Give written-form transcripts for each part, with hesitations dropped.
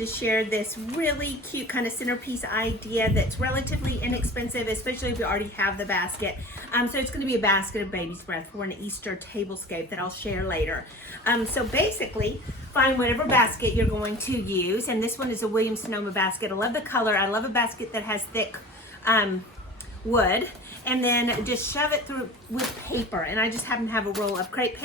to share this really cute kind of centerpiece idea that's relatively inexpensive, especially if you already have the basket. So it's going to be a basket of baby's breath for an Easter tablescape that I'll share later. So basically, find whatever basket you're going to use, and this one is a Williams-Sonoma basket. I love the color. I love a basket that has thick wood, and then just shove it through with paper. And I just happen to have a roll of craft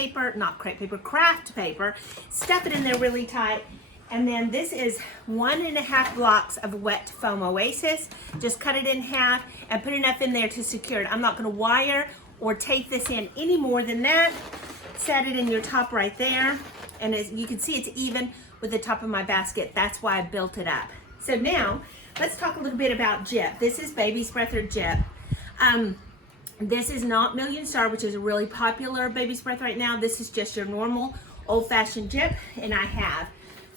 paper. Stuff it in there really tight. And then this is 1.5 blocks of wet foam oasis. Just cut it in half and put enough in there to secure it. I'm not going to wire or tape this in any more than that. Set it in your top right there. And as you can see, it's even with the top of my basket. That's why I built it up. So now let's talk a little bit about Jip. This is Baby's Breath or Jip. This is not Million Star, which is a really popular Baby's Breath right now. This is just your normal old-fashioned Jip, and I have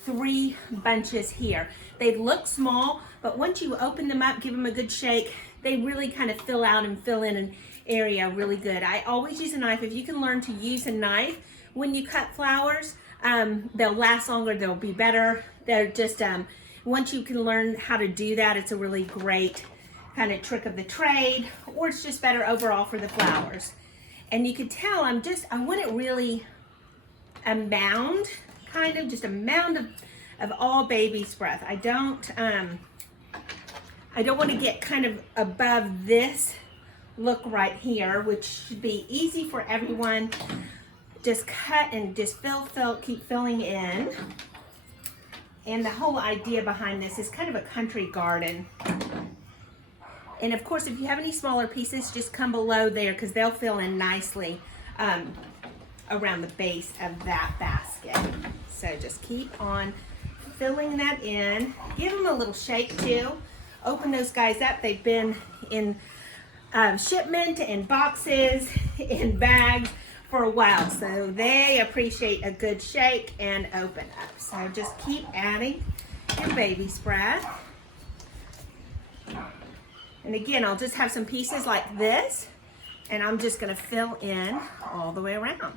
3 bunches here. They look small, but once you open them up, give them a good shake, they really kind of fill out and fill in an area really good. I always use a knife. If you can learn to use a knife when you cut flowers, they'll last longer, they'll be better. They're just, once you can learn how to do that, it's a really great kind of trick of the trade, or it's just better overall for the flowers. And you can tell I want it really a mound, kind of just a mound of all Baby's Breath. I don't want to get kind of above this look right here, which should be easy for everyone. Just cut and just keep filling in. And the whole idea behind this is kind of a country garden. And of course, if you have any smaller pieces, just come below there because they'll fill in nicely around the base of that basket. So just keep on filling that in. Give them a little shake too. Open those guys up. They've been in shipment, in boxes, in bags for a while. So they appreciate a good shake and open up. So just keep adding your Baby's Breath. And again, I'll just have some pieces like this, and I'm just going to fill in all the way around.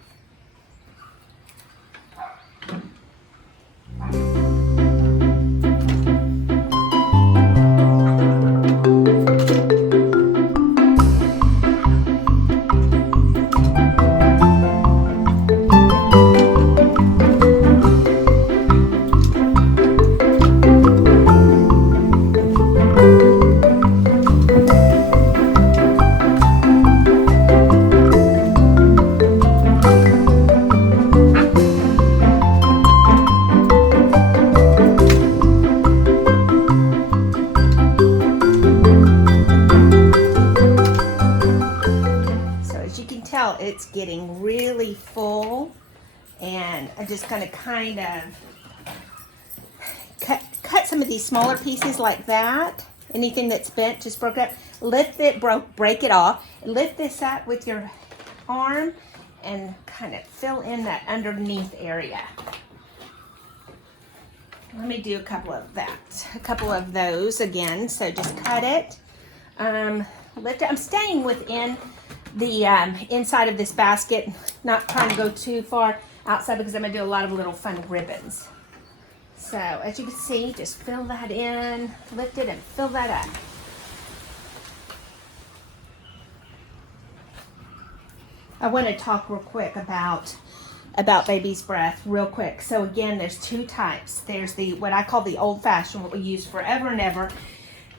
It's getting really full, and I'm just going to kind of cut some of these smaller pieces like that. Anything that's bent, just broke up, lift it, break it off, lift this up with your arm and kind of fill in that underneath area. Let me do a couple of those again. So just cut it, lift it. I'm staying within the inside of this basket, not trying to go too far outside because I'm going to do a lot of little fun ribbons. So as you can see, just fill that in, lift it and fill that up. I want to talk real quick about Baby's Breath real quick. So again, there's 2 types. There's what I call the old-fashioned, what we use forever and ever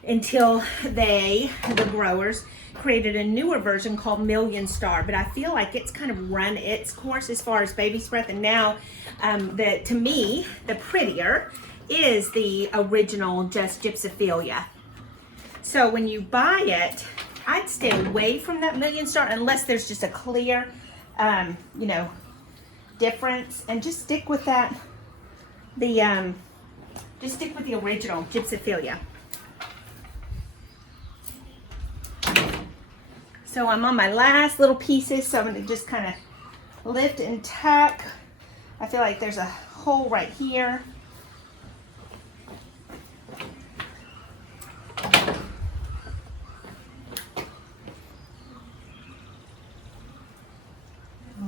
until the growers, created a newer version called Million Star, but I feel like it's kind of run its course as far as Baby's Breath, and now to me, the prettier is the original just Gypsophilia. So when you buy it, I'd stay away from that Million Star unless there's just a clear, difference, and just stick with that, just stick with the original Gypsophilia. So I'm on my last little pieces, so I'm going to just kind of lift and tuck. I feel like there's a hole right here.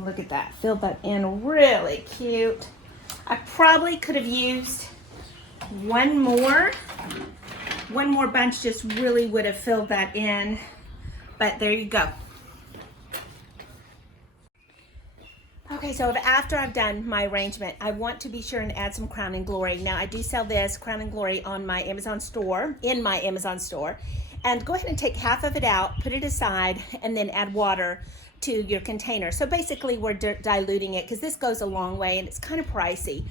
Look at that, filled that in really cute. I probably could have used one more bunch just really would have filled that in, but there you go. Okay, so after I've done my arrangement, I want to be sure and add some Crown and Glory. Now, I do sell this Crown and Glory on my Amazon store, in my Amazon store. And go ahead and take half of it out, put it aside, and then add water to your container. So basically, we're diluting it because this goes a long way and it's kind of pricey.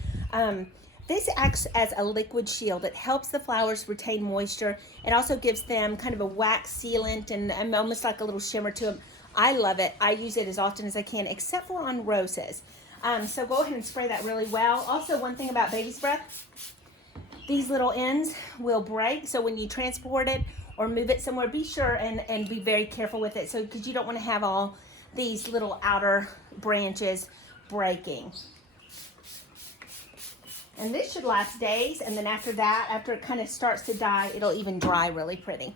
This acts as a liquid shield. It helps the flowers retain moisture. It also gives them kind of a wax sealant and almost like a little shimmer to them. I love it. I use it as often as I can, except for on roses. So go ahead and spray that really well. Also, one thing about baby's breath, these little ends will break. So when you transport it or move it somewhere, be sure and be very careful with it. So because you don't want to have all these little outer branches breaking. And this should last days. And then after that, after it kind of starts to die, it'll even dry really pretty.